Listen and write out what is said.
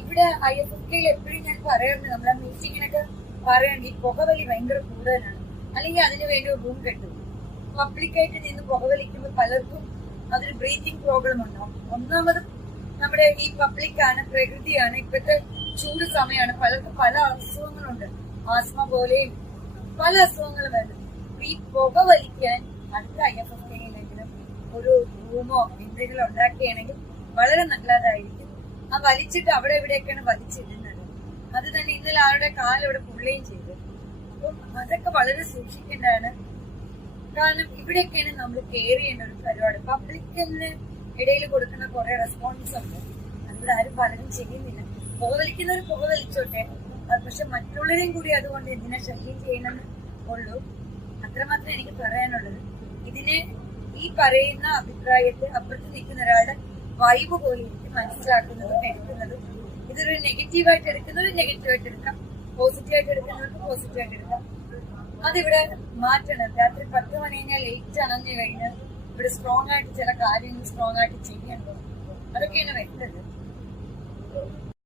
ഇവിടെ IFFK എപ്പോഴും ഞാൻ പറയാറുണ്ട്, നമ്മളെ മീറ്റിങ്ങിനൊക്കെ പറയണ്ട, ഈ പുകവലി ഭയങ്കര കൂടുതലാണ്. അല്ലെങ്കിൽ അതിന് വേണ്ടി ഒരു റൂം കെട്ടും. പബ്ലിക്കായിട്ട് നിന്ന് പുകവലിക്കുമ്പോൾ പലർക്കും അതൊരു ബ്രീത്തിങ് പ്രോബ്ലം ഉണ്ടാവും. ഒന്നാമത് നമ്മുടെ ഈ പബ്ലിക്കാണ്, പ്രകൃതിയാണ്, ഇപ്പോഴത്തെ ചൂട് സമയമാണ്, പലർക്കും പല അസുഖങ്ങളുണ്ട്. ആസ്മ പോലെയും പല അസുഖങ്ങളും വരുന്നു. ഈ പുക വലിക്കാൻ അടുത്ത IFFK-യിലെങ്കിലും ഒരു റൂമോ എന്തെങ്കിലും ഉണ്ടാക്കുകയാണെങ്കിൽ വളരെ നല്ലതായിരിക്കും. ആ വലിച്ചിട്ട് അവിടെ എവിടെയൊക്കെയാണ് വലിച്ചിടുന്നത്. അത് തന്നെ ഇന്നലെ ആളുടെ കാലിവിടെ പൊള്ളുകയും ചെയ്തു. അപ്പം അതൊക്കെ വളരെ സൂക്ഷിക്കേണ്ടതാണ്. കാരണം ഇവിടെയൊക്കെയാണ് നമ്മൾ കെയർ ചെയ്യേണ്ട ഒരു പരിപാടി. പബ്ലിക്കിന് ഇടയിൽ കൊടുക്കുന്ന കുറെ റെസ്പോൺസ് ഉണ്ട്, അതിവിടെ ആരും പലരും ചെയ്യുന്നില്ല. പുകവലിക്കുന്നവർ പുകവലിച്ചോട്ടെ, പക്ഷെ മറ്റുള്ളവരെയും കൂടി അതുകൊണ്ട് എന്തിനാ ശല്യം ചെയ്യണമെന്ന് ഉള്ളൂ. അത്രമാത്രം എനിക്ക് പറയാനുള്ളത്. ഇതിനെ ഈ പറയുന്ന അഭിപ്രായത്തെ അപ്പുറത്ത് നിൽക്കുന്ന ഒരാളുടെ വൈബ് പോലെ എനിക്ക് മനസ്സിലാക്കുന്നതും എടുക്കുന്നതും. ഇതൊരു നെഗറ്റീവായിട്ട് എടുക്കുന്നവർ നെഗറ്റീവായിട്ട് എടുക്കാം, പോസിറ്റീവായിട്ട് എടുക്കുന്നവർക്ക് പോസിറ്റീവായിട്ട് എടുക്കാം. അതിവിടെ മാറ്റണം. രാത്രി 10 മണി കഴിഞ്ഞാൽ ലേറ്റ് ആണെന്ന് കഴിഞ്ഞാൽ ഇവിടെ സ്ട്രോങ് ആയിട്ട് ചില കാര്യങ്ങൾ സ്ട്രോങ് ആയിട്ട് ചെയ്യണം. അതൊക്കെയാണ് വേണ്ടത്.